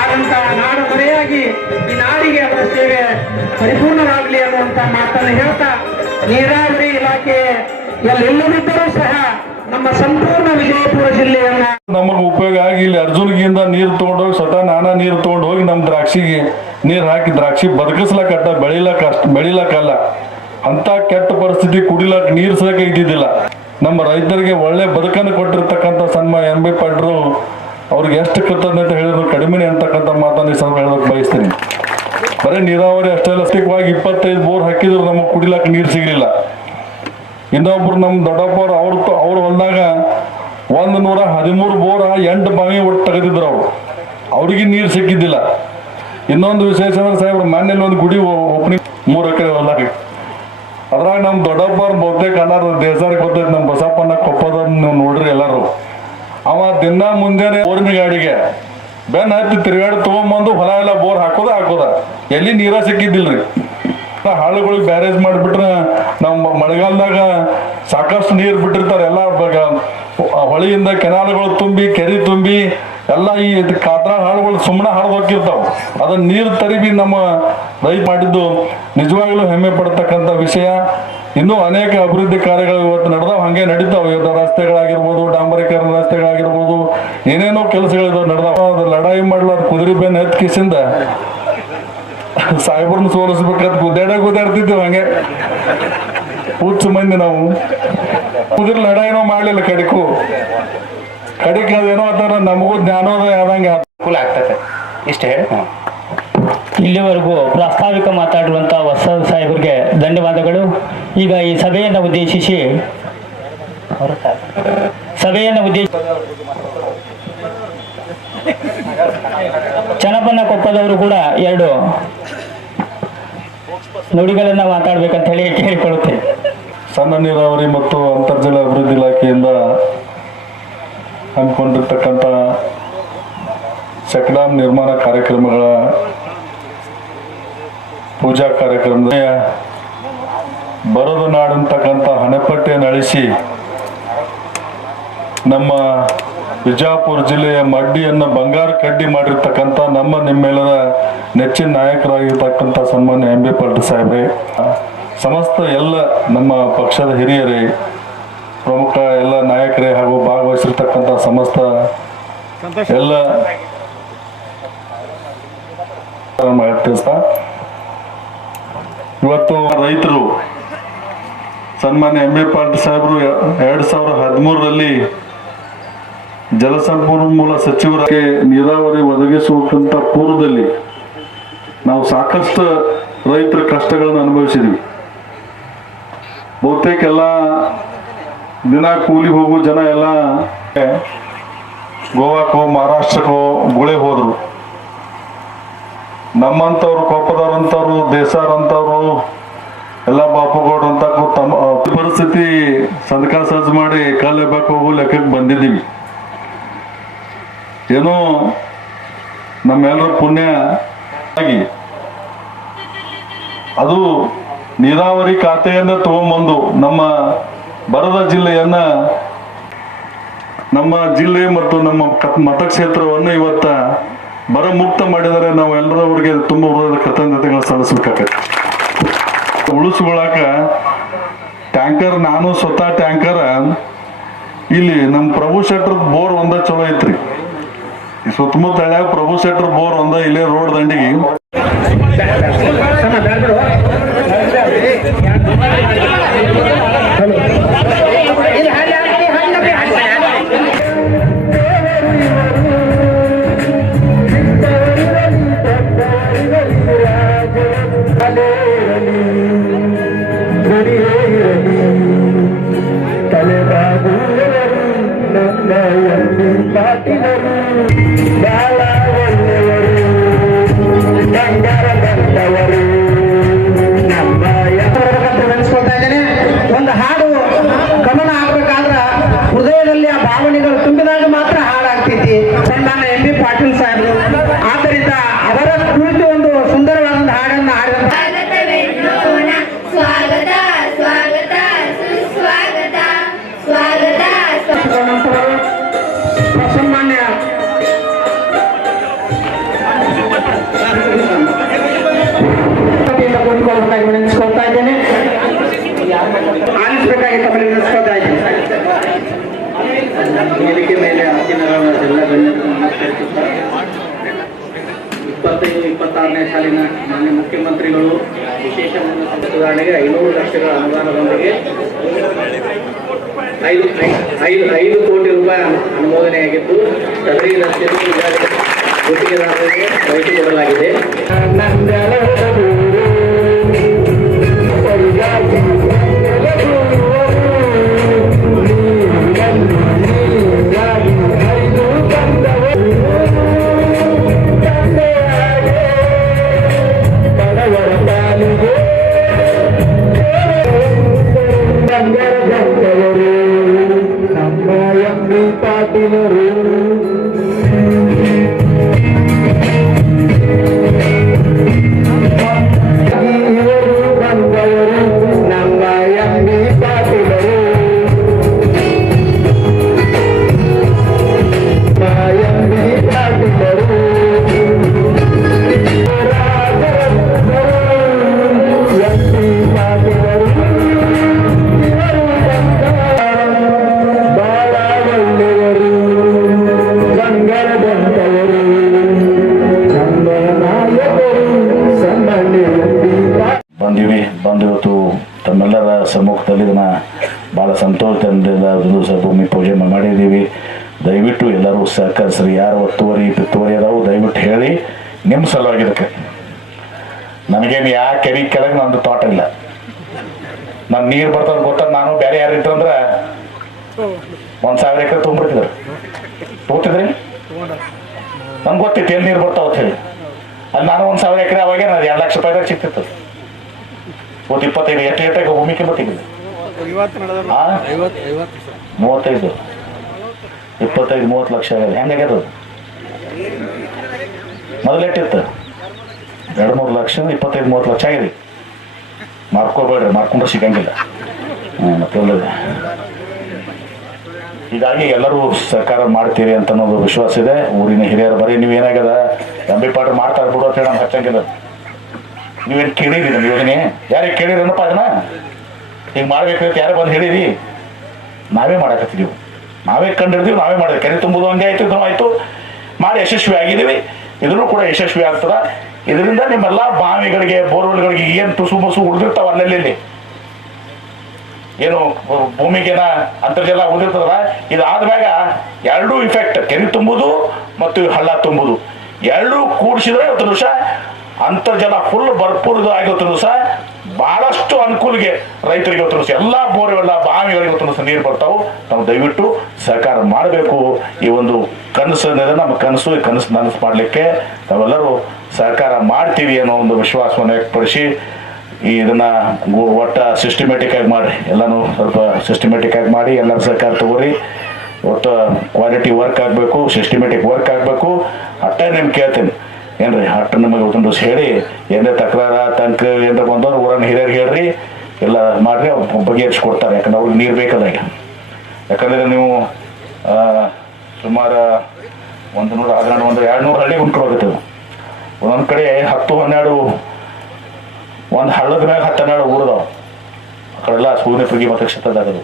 ಆದಂತ ನಾಡು ಮರೆಯಾಗಿ ಈ ನಾಡಿಗೆ ಅವರ ಸೇವೆ ಪರಿಪೂರ್ಣವಾಗಲಿ ಅನ್ನುವಂತ ಮಾತನ್ನು ಹೇಳ್ತಾ, ನೀರಾವರಿ ಇಲಾಖೆ ಎಲ್ಲರಿದ್ದರೂ ಸಹ ನಮ್ಮ ಸಂಪೂರ್ಣ ವಿಜಯಪುರ ಜಿಲ್ಲೆಯನ್ನ ನಮಗೆ ಉಪಯೋಗ ಆಗಿ ಇಲ್ಲಿ ಅರ್ಜುನ್ಗಿಂದ ನೀರು ತೊಗೊಂಡೋಗಿ ಸ್ವತಃ ನಾನಾ ನೀರು ತೊಗೊಂಡು ಹೋಗಿ ನಮ್ಮ ದ್ರಾಕ್ಷಿಗೆ ನೀರು ಹಾಕಿ ದ್ರಾಕ್ಷಿ ಬದುಕಿಸ್ಲಕಟ್ಟ ಬೆಳಿಲಕ್ಕಲ್ಲ ಅಂತ ಕೆಟ್ಟ ಪರಿಸ್ಥಿತಿ ಕುಡಿಲಕ್ಕ ನೀರು ಸಹ ಇದ್ದಿದ್ದಿಲ್ಲ. ನಮ್ಮ ರೈತರಿಗೆ ಒಳ್ಳೆ ಬದುಕನ್ನು ಕೊಟ್ಟಿರ್ತಕ್ಕಂಥ ಸನ್ಮಾನ್ಯ ಎಂ ಬಿ ಪಾಟೀಲ್ ಅವ್ರಿಗೆ ಎಷ್ಟು ಕೃತಜ್ಞತೆ ಹೇಳಿದ್ರು ಕಡಿಮೆ ಅಂತಕ್ಕಂಥ ಮಾತನ್ನು ಈ ಸಂದರ್ಭ ಹೇಳೋಕೆ ಬಯಸ್ತೀನಿ. ಬರೀ ನೀರಾವರಿ ಅಷ್ಟೇ ಅಲ್ಲ, ಸ್ಥಿರವಾಗಿ 25 ಬೋರ್ ಹಾಕಿದ್ರು ನಮಗೆ ಕುಡಿಲಕ್ಕ ನೀರು ಸಿಗಲಿಲ್ಲ. ಇನ್ನೊಬ್ರು ನಮ್ಮ ದೊಡ್ಡಪ್ಪರು ಅವ್ರು ಹೊಲ್ದಾಗ 113 ಬೋರ್ 8 ಬಾವಿ ಒಟ್ಟು ತೆಗೆದಿದ್ರು ಅವ್ರಿಗೆ ನೀರು ಸಿಕ್ಕಿದ್ದಿಲ್ಲ. ಇನ್ನೊಂದು ವಿಶೇಷ ಅಂದ್ರೆ ಸಾಹೇಬ್ರು ಮನೇಲಿ ಒಂದು ಗುಡಿ ಓಪನಿಂಗ್ 3 ಎಕರೆ ಹೊಲ್ದಾಗ, ಅದ್ರಾಗ ನಮ್ಮ ದೊಡ್ಡಪ್ಪರು ಬಹುತೇಕ ಅನ್ನಾರ ದೇಸಾರಿಗೆ ಗೊತ್ತೈತೆ, ನಮ್ಮ ಬಸಪ್ಪನ ಕೊಪ್ಪದ ನೀವು ನೋಡ್ರಿ ಎಲ್ಲರೂ. ಅವ ದಿನ ಮುಂಜಾನೆ ಬೋರಿನ ಗಾಡಿಗೆ ಬೆನ್ನ ಹತ್ತಿ ತಿರುಗಾಡಿ ತೊಗೊಂಬಂದು ಹೊಲ ಎಲ್ಲ ಬೋರ್ ಹಾಕೋದ ಎಲ್ಲಿ ನೀರ ಸಿಕ್ಕಿದ್ದಿಲ್ರಿ. ಹಾಳುಗಳಿಗೆ ಬ್ಯಾರೇಜ್ ಮಾಡಿಬಿಟ್ರೆ ನಮ್ಮ ಮಳೆಗಾಲದಾಗ ಸಾಕಷ್ಟು ನೀರು ಬಿಟ್ಟಿರ್ತಾರೆ, ಎಲ್ಲ ಹೊಳೆಯಿಂದ ಕೆನಾಲ್ಗಳು ತುಂಬಿ ಕೆರೆ ತುಂಬಿ ಎಲ್ಲ ಈ ಕಾತ್ರ ಹಾಳುಗಳು ಸುಮ್ಮನೆ ಹರಿದು ಹೋಗಿರ್ತಾವೆ. ಅದನ್ನ ನೀರು ತರಿಬಿ ನಮ್ಮ ರೈತ ಮಾಡಿದ್ದು ನಿಜವಾಗ್ಲೂ ಹೆಮ್ಮೆ ಪಡ್ತಕ್ಕಂಥ ವಿಷಯ. ಇನ್ನೂ ಅನೇಕ ಅಭಿವೃದ್ಧಿ ಕಾರ್ಯಗಳು ಇವತ್ತು ನಡೆದಾವ, ಹಾಗೆ ನಡೀತಾವೆ. ಇವತ್ತು ರಸ್ತೆಗಳಾಗಿರ್ಬೋದು, ಡಾಂಬರೀಕರಣ ರಸ್ತೆಗಳಾಗಿರ್ಬೋದು, ಏನೇನೋ ಕೆಲಸಗಳಿದಾವೆ ನಡೆದಾವ. ಲಡಾಯಿ ಮಾಡ್ಲಾರ ಕುದುರೆ ಬೆನ್ನ ಎತ್ಕಿಸಿಂದ ಸಾಹೇಬ್ರನ್ನ ಸೋಲಿಸ್ಬೇಕಂತ ಗುದ್ದಾಡ್ತಿದ್ದೇವೆ. ಹಂಗೆ ಹುಚ್ಚು ಮಂದಿ ನಾವು ಕುದುರೆ ಲಡಾಯಿನೋ ಮಾಡ್ಲಿಲ್ಲ, ಕಡಿಕೆ ಅದೇನೋ ಆತರ ನಮಗೂ ಜ್ಞಾನೋದಯ ಆದಂಗೆ ಅನುಕೂಲ ಆಗ್ತದೆ. ಇಷ್ಟ ಹೇಳಿ ಇಲ್ಲಿವರೆಗೂ ಪ್ರಾಸ್ತಾವಿಕ ಮಾತಾಡಿರುವಂಥ ವಸಂತ ಸಾಹೇಬರಿಗೆ ಧನ್ಯವಾದಗಳು. ಈಗ ಈ ಸಭೆಯನ್ನು ಉದ್ದೇಶಿಸಿ ಚನ್ನಪನ್ನ ಕೊಪ್ಪದವರು ಕೂಡ 2 ನುಡಿಗಳನ್ನ ಮಾತಾಡ್ಬೇಕಂತ ಹೇಳಿ ಕೇಳಿಕೊಳ್ಳುತ್ತೇನೆ. ಸಣ್ಣ ನೀರಾವರಿ ಮತ್ತು ಅಂತರ್ಜಲ ಅಭಿವೃದ್ಧಿ ಇಲಾಖೆಯಿಂದ ಹಮ್ಮಿಕೊಂಡಿರ್ತಕ್ಕಂಥ ಚೆಕ್ ಡ್ಯಾಮ್ ನಿರ್ಮಾಣ ಕಾರ್ಯಕ್ರಮಗಳ ಪೂಜಾ ಕಾರ್ಯಕ್ರಮದ ಬರದ ನಾಡಂತಕ್ಕಂಥ ಹಣೆಪಟ್ಟಿಯನ್ನು ಅಳಿಸಿ ನಮ್ಮ ವಿಜಯಪುರ ಜಿಲ್ಲೆಯ ಮಡ್ಡಿಯನ್ನು ಬಂಗಾರ ಕಡ್ಡಿ ಮಾಡಿರ್ತಕ್ಕಂಥ ನಿಮ್ಮೆಲ್ಲರ ನೆಚ್ಚಿನ ನಾಯಕರಾಗಿರ್ತಕ್ಕಂಥ ಸನ್ಮಾನ್ಯ ಎಂ ಬಿ ಪಾಟೀಲ್ ಸಾಹೇಬ್ರೆ, ಸಮಸ್ತ ಎಲ್ಲ ನಮ್ಮ ಪಕ್ಷದ ಹಿರಿಯರೇ, ಪ್ರಮುಖ ಎಲ್ಲ ನಾಯಕರೇ ಹಾಗೂ ಭಾಗವಹಿಸಿರ್ತಕ್ಕಂಥ ಸಮಸ್ತ ಎಲ್ಲ ಇವತ್ತು ರೈತರು ಸನ್ಮಾನ್ಯ ಎಂ ಬಿ ಪಾಟೀಲ್ ಸಾಹೇಬರು 2013ರಲ್ಲಿ ಜಲಸಂಪನ್ಮೂಲ ಸಚಿವರಿಗೆ ನೀರಾವರಿ ಒದಗಿಸುವಂತ ಪೂರ್ವದಲ್ಲಿ ನಾವು ಸಾಕಷ್ಟು ರೈತರ ಕಷ್ಟಗಳನ್ನು ಅನುಭವಿಸಿದ್ವಿ. ಬಹುತೇಕ ಎಲ್ಲ ದಿನ ಕೂಲಿ ಹೋಗೋ ಜನ ಎಲ್ಲ ಗೋವಾಕ್ಕೋ ಮಹಾರಾಷ್ಟ್ರಕ್ಕೋ ಗುಳೆ ಹೋದ್ರು. ನಮ್ಮಂಥವ್ರು ಕೊಪ್ಪದವ್ರಂಥವ್ರು ದೇಸಾರಂಥವ್ರು ಎಲ್ಲ ಬಾಪುಗೌಡ್ರಂತ ತಮ್ಮ ಪರಿಸ್ಥಿತಿ ಸಂದಕ ಸಜ್ಜು ಮಾಡಿ ಕಲ್ಲು ಎಬ್ಬಕ್ಕೆ ಹೋಗೋ ಲೆಕ್ಕಕ್ಕೆ ಬಂದಿದ್ದೀವಿ. ಏನೋ ನಮ್ಮೆಲ್ಲರ ಪುಣ್ಯ ಆಗಿ ಅದು ನೀರಾವರಿ ಖಾತೆಯನ್ನ ತಗೊಂಡ್ಬಂದು ನಮ್ಮ ಬರದ ಜಿಲ್ಲೆಯನ್ನ, ನಮ್ಮ ಜಿಲ್ಲೆ ಮತ್ತು ನಮ್ಮ ಮತಕ್ಷೇತ್ರವನ್ನು ಇವತ್ತ ಬರ ಮುಕ್ತ ಮಾಡಿದರೆ ನಾವು ಎಲ್ಲರೂ ಅವರಿಗೆ ತುಂಬ ಹೃದಯದ ಕೃತಜ್ಞತೆಗಳು ಸಲ್ಲಿಸಬೇಕಾಗತ್ತೆ. ಉಳಿಸ್ಕೊಳಕ ಟ್ಯಾಂಕರ್, ನಾನು ಸ್ವತಃ ಟ್ಯಾಂಕರ್ ಇಲ್ಲಿ ನಮ್ಮ ಪ್ರಭು ಶೆಟ್ಟರ್ ಬೋರ್ ಒಂದ ಚಲೋ ಐತ್ರಿ. ಸುತ್ತಮುತ್ತ ಹಳ್ಯಾಗ ಪ್ರಭು ಶೆಟ್ಟರ್ ಬೋರ್ ಒಂದ ಇಲ್ಲೇ ರೋಡ್ ದಂಡಿಗೆ ಒಂದು ಹಾಡು ಗಮನ ಆಗ್ಬೇಕಾದ್ರ ಹೃದಯದಲ್ಲಿ ಆ ಭಾವನೆಗಳು ತುಂಬಿದಾಗ ಮಾತ್ರ ಹಾಡಾಗ್ತೈತಿ. ಸನ್ಮಾನ್ಯ ಎಂ ಬಿ ಪಾಟೀಲ್ ಸಾಹೇಬರು, ಆದ್ದರಿಂದ ಅವರ ಕುರಿತು ಒಂದು ಸುಂದರವಾದ ಹಾಡನ್ನು ಹಾಡಿದ ಸನ್ಮಾನ್ಯ ವಿಶೇಷ ಸುಧಾರಣೆಗೆ 500 ಲಕ್ಷಗಳ ಅನುದಾನದೊಂದಿಗೆ 5 ಕೋಟಿ ರೂಪಾಯಿ ಅನುಮೋದನೆಯಾಗಿದ್ದು ಸದರಿ ರಸ್ತೆಯನ್ನು ಈಗಾಗಲೇ ಗುತ್ತಿಗೆದಾರರಿಗೆ ವಹಿಸಿಕೊಡಲಾಗಿದೆ. ಬಂದಿವತ್ತು ತಮ್ಮೆಲ್ಲರ ಸಮ್ಮುಖದಲ್ಲಿ ಇದನ್ನ ಭಾಳ ಸಂತೋಷದಿಂದ ಭೂಮಿ ಪೂಜೆ ಮಾಡಿದ್ದೀವಿ. ದಯವಿಟ್ಟು ಎಲ್ಲರೂ ಸಹಕರಿಸ್ರಿ. ಯಾರು ಒತ್ತುವರಿ ಪಿತ್ತುವರಿ ಅದಾವು ದಯವಿಟ್ಟು ಹೇಳಿ ನಿಮ್ಮ ಸಲುವಾಗಿ. ಇದಕ್ಕೆ ನನಗೇನು ಯಾ ಕೆರೆ ಕೆಳಗೆ ನಂದು ತೋಟ ಇಲ್ಲ. ನಾನು ನೀರು ಬರ್ತದೆ ಗೊತ್ತದ. ನಾನು ಬೇರೆ ಯಾರು ಇತ್ತಂದ್ರೆ 1,000 ಎಕರೆ ತೊಗೊಂಡ್ಬಿಡ್ತಿದ್ರು. ತೊಗೋತಿದ್ರಿ? ನಂಗೆ ಗೊತ್ತಿತ್ತು ಎಲ್ಲಿ ನೀರು ಬರ್ತಾವ ಅಂತ ಹೇಳಿ. ಅಲ್ಲಿ ನಾನು 1,000 ಎಕರೆ ಅವಾಗೇ 2 ಲಕ್ಷ ರೂಪಾಯಿದಾಗ ಸಿಕ್ತಿತ್ತು. 25 ಎಷ್ಟು ಭೂಮಿ ಕಿಮ್ಮತ್ ತೆಗೆದು 35 25-30 ಲಕ್ಷ ಆಗಿದೆ. ಹೆಂಗಾಗ್ಯದ? ಮೊದಲು ಎಷ್ಟಿತ್ತು? 2-3 ಲಕ್ಷ 25-30 ಲಕ್ಷ ಆಗಿದೆ. ಮಾರ್ಕೋಬೇಡ್ರಿ, ಮಾರ್ಕೊಂಡ್ರೆ ಸಿಗಂಗಿಲ್ಲ. ಮತ್ತೆ ಹೀಗಾಗಿ ಎಲ್ಲರೂ ಸರ್ಕಾರ ಮಾಡ್ತೀರಿ ಅಂತ ಅನ್ನೋದು ವಿಶ್ವಾಸ ಇದೆ. ಊರಿನ ಹಿರಿಯರು ಬರೀ ನೀವೇನಾಗ್ಯದ ಪಾಠ ಮಾಡ್ತಾ ಬಿಡು ಅಂತ ಹೇಳಿ ನಮ್ಗೆ ಹಚ್ಚಂಗಿಲ್ಲ. ನೀವೇನು ಕೇಳಿರಿ ನಮ್ಮ ಯೋಜನೆ? ಯಾರಿಗೆ ಕೇಳಿರನಪ್ಪ ಅದನ್ನ ಹಿಂಗೆ ಮಾಡ್ಬೇಕಂತ ಯಾರೇ ಬಂದು ಹೇಳಿರಿ? ನಾವೇ ಮಾಡಕತ್ತಿದ್ದೀವಿ, ನಾವೇ ಕಂಡಿರ್ತೀವಿ, ನಾವೇ ಮಾಡಿದ್ವಿ. ಕೆರೆ ತುಂಬುದು ಹಂಗೆ ಆಯ್ತು, ಇದನ್ನು ಆಯ್ತು ಮಾಡಿ ಯಶಸ್ವಿ ಆಗಿದ್ದೀವಿ. ಇದನ್ನು ಕೂಡ ಯಶಸ್ವಿ ಆಗ್ತದ. ಇದರಿಂದ ನಿಮ್ಮೆಲ್ಲ ಬಾವಿಗಳಿಗೆ ಬೋರ್ವೆಲ್ಗಳಿಗೆ ಏನು ತುಸು ಮುಸು ಉಳಿದಿರ್ತಾವ ಅಲ್ಲಲ್ಲಿ ಏನು ಭೂಮಿಗೆನ ಅಂತರ್ಜಲ ಉಳಿದಿರ್ತದಲ್ಲ, ಇದಾದ್ಮ್ಯಾಗ ಎರಡೂ ಇಫೆಕ್ಟ್, ಕೆರೆ ತುಂಬುದು ಮತ್ತು ಹಳ್ಳ ತುಂಬುದು ಎರಡೂ ಕೂಡಿಸಿದ್ರೆ ಇವತ್ತು ದಿವಸ ಅಂತರ್ಜಲ ಫುಲ್ ಭರ್ಪೂರ್ ಆಗಿವತ್ತು ದಿವಸ ಬಹಳಷ್ಟು ಅನುಕೂಲಿಗೆ ರೈತರಿಗೆ ಇವತ್ತು ದಿವಸ ಎಲ್ಲ ಬೋರ್ವೆಲ್ಲ ಬಾವಿಗಳಿಗೆ ಇವತ್ತು ದಿವಸ ನೀರು ಬರ್ತಾವು. ನಾವು ದಯವಿಟ್ಟು ಸಹಕಾರ ಮಾಡಬೇಕು. ಈ ಒಂದು ಕನಸು ನಮ್ಮ ಕನಸು, ಈ ಕನಸು ನನಸು ಮಾಡಲಿಕ್ಕೆ ನಾವೆಲ್ಲರೂ ಸಹಕಾರ ಮಾಡ್ತೀವಿ ಅನ್ನೋ ಒಂದು ವಿಶ್ವಾಸವನ್ನು ವ್ಯಕ್ತಪಡಿಸಿ ಇದನ್ನ ಒಟ್ಟ ಸಿಸ್ಟಮೆಟಿಕ್ ಆಗಿ ಮಾಡಿ, ಎಲ್ಲಾನು ಸ್ವಲ್ಪ ಸಿಸ್ಟಮೆಟಿಕ್ ಆಗಿ ಮಾಡಿ ಎಲ್ಲರ ಸಹಕಾರ ತಗೋರಿ. ಒಟ್ಟು ಕ್ವಾಲಿಟಿ ವರ್ಕ್ ಆಗಬೇಕು, ಸಿಸ್ಟಮೆಟಿಕ್ ವರ್ಕ್ ಆಗಬೇಕು. ಅಷ್ಟೇ ನಿಮ್ಗೆ ಕೇಳ್ತೀನಿ ಏನ್ರಿ, ಅಷ್ಟು ನಮಗೆ ಒಂದು ದಿವಸ ಹೇಳಿ ಏನೇ ತಕರಾರ ತಂಕ ಏನಾರ ಬಂದವ್ರು ಊರನ್ನ ಹಿರಿಯರಿಗೆ ಹೇಳ್ರಿ, ಎಲ್ಲ ಮಾಡ್ರಿ, ಅವ್ರು ಬಗೆಹರಿಸ್ಕೊಡ್ತಾರೆ. ಯಾಕಂದ್ರೆ ಅವ್ರಿಗೆ ನೀರು ಬೇಕಲ್ಲ ಈಗ. ಯಾಕಂದರೆ ನೀವು ಸುಮಾರು 100-200 ಹಳ್ಳಿ ಉಂಟ್ಕೊಳಕತ್ತೇವೆ. ಒಂದೊಂದು ಕಡೆ 10-12 ಒಂದು ಹಳ್ಳದ ಮ್ಯಾಗ 10-12 ಊರದಾವ. ಆ ಕಡೆಲ್ಲ ಸೂರ್ಯಪುಗಿ ಮತ್ತು ಕ್ಷೇತ್ರದಾಗದು.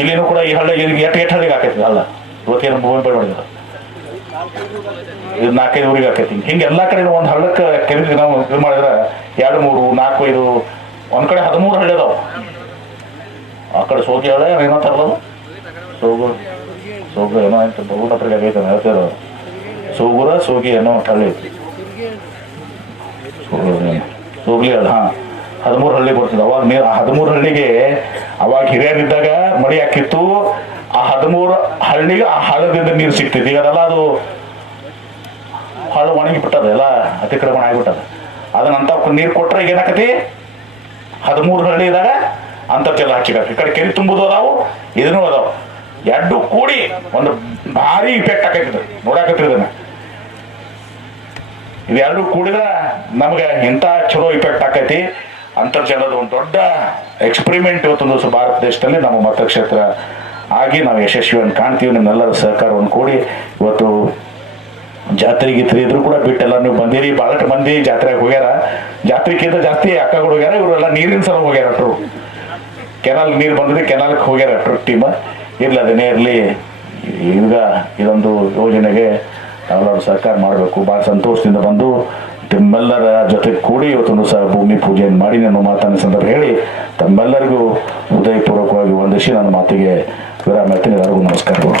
ಇಲ್ಲಿನೂ ಕೂಡ ಈ ಹಳ್ಳಿಗೆ ಎಷ್ಟು ಹಳ್ಳಿಗೆ ಹಾಕೈತಿ ಹಳ್ಳ. ಇವತ್ತೇನು ಭೂಮಿ ಪಡೆ ಮಾಡಿದ್ರು, ಇದು 4-5 ಊರಿಗೆ ಹಾಕೈತಿ. ಹಿಂಗೆ ಎಲ್ಲ ಕಡೆ ಒಂದು ಹಳ್ಳಕ್ಕೆ ಕೆರೆ ನಾವು ಇದು ಮಾಡಿದ್ರೆ 2-3-4-5 ಒಂದು ಕಡೆ 13 ಹಳ್ಳಿ ಅದಾವ. ಆ ಕಡೆ ಸೋಗಿ ಹಳ್ಳಿ ಏನೋ ತರಲದು ಸೋಗು ಏನೋ ಅಂತ ಬಹು ಹತ್ರ ಆಗೈತೆ ಹೇಳ್ತಿದ್ರು. ಸೋಗುರ ಸೋಗಿ ಏನೋ ಹಳ್ಳಿ ಐತಿ, ಸೋಗ್ಲಿ ಹಳ್ಳಿ. 13 ಹಳ್ಳಿ ಬರ್ತಿದ್ದ ಅವಾಗ ನೀರು. ಆ 13 ಹಳ್ಳಿಗೆ ಅವಾಗ ಹಿರಿಯರಿದ್ದಾಗ ಮಡಿ ಹಾಕಿತ್ತು. ಆ 13 ಹಳ್ಳಿಗೆ ಆ ಹಳ್ಳದಿಂದ ನೀರು ಸಿಗ್ತಿತ್ತು. ಈಗ ಅದೆಲ್ಲ ಅದು ಹಳ್ಳ ಒಣಗಿ ಬಿಟ್ಟದ, ಎಲ್ಲ ಅತಿಕ್ರಮಣ ಆಗಿಬಿಟ್ಟದ. ಅದನ್ನಂತ ನೀರು ಕೊಟ್ರೆ ಈಗ ಏನಾಕತಿ 13 ಹಳ್ಳಿ ಇದ್ದಾಗ ಅಂತರ್ಜಲ ಹಚ್ಚಿಕ ಈ ಕಡೆ ಕೆರೆ ತುಂಬುದು ಅದಾವು, ಇದನ್ನೂ ಅದಾವು. ಎರಡು ಕೂಡಿ ಒಂದು ಭಾರಿ ಇಫೆಕ್ಟ್ ಆಕೈತಿದ್ ನೋಡಾಕತ್ರಿ. ಇದನ್ನ ಇವೆರಡು ಕೂಡಿದ್ರೆ ನಮ್ಗೆ ಇಂಥ ಚಲೋ ಇಫೆಕ್ಟ್ ಆಕೈತಿ. ಅಂತರ್ಜಲದ ಒಂದು ದೊಡ್ಡ ಎಕ್ಸ್ಪೆರಿಮೆಂಟ್ ಇವತ್ತೊಂದು ದಿವಸ ಭಾರತ ದೇಶದಲ್ಲಿ ನಮ್ಮ ಮತಕ್ಷೇತ್ರ ಆಗಿ ನಾವು ಯಶಸ್ವಿಯನ್ನು ಕಾಣ್ತೀವಿ. ನಿಮ್ಮೆಲ್ಲರ ಸಹಕಾರವನ್ನು ಕೂಡಿ ಇವತ್ತು ಜಾತ್ರೆ ಗೀತ್ರೆ ಇದ್ರು ಕೂಡ ಬಿಟ್ಟೆಲ್ಲ ನೀವು ಬಂದಿರಿ. ಬಹಳಷ್ಟು ಮಂದಿ ಜಾತ್ರೆಗೆ ಹೋಗ್ಯಾರ. ಜಾತ್ರೆಗಿಂತ ಜಾಸ್ತಿ ಅಕ್ಕಗಳು ಹೋಗ್ಯಾರ. ಇವರೆಲ್ಲ ನೀರಿನ ಸಲ ಹೋಗ್ಯಾರ. ಅಟ್ರು ಕೆನಾಲ್ ನೀರು ಬಂದಿದೆ, ಕೆನಾಲ್ಗೆ ಹೋಗ್ಯಾರ ಟ್ರಕ್ ಟೀಮ್. ಇರಲಿ, ಅದನ್ನೇ ಇರಲಿ. ಈಗ ಇದೊಂದು ಯೋಜನೆಗೆ ನಾವೆಲ್ಲರೂ ಸಹಕಾರ ಮಾಡಬೇಕು. ಭಾಳ ಸಂತೋಷದಿಂದ ಬಂದು ತಮ್ಮೆಲ್ಲರ ಜೊತೆ ಕೂಡಿ ಇವತ್ತೊಂದು ಸಹ ಭೂಮಿ ಪೂಜೆಯನ್ನು ಮಾಡಿ ನನ್ನ ಮಾತನ್ನ ಸಂದರ್ಭ ಹೇಳಿ ತಮ್ಮೆಲ್ಲರಿಗೂ ಹೃದಯಪೂರ್ವಕವಾಗಿ ವಂದಿಸಿ ನನ್ನ ಮಾತಿಗೆ ವಿರಾಮ ಹೇಳ್ತೀನಿ. ಎಲ್ಲರಿಗೂ ನಮಸ್ಕಾರಗಳು.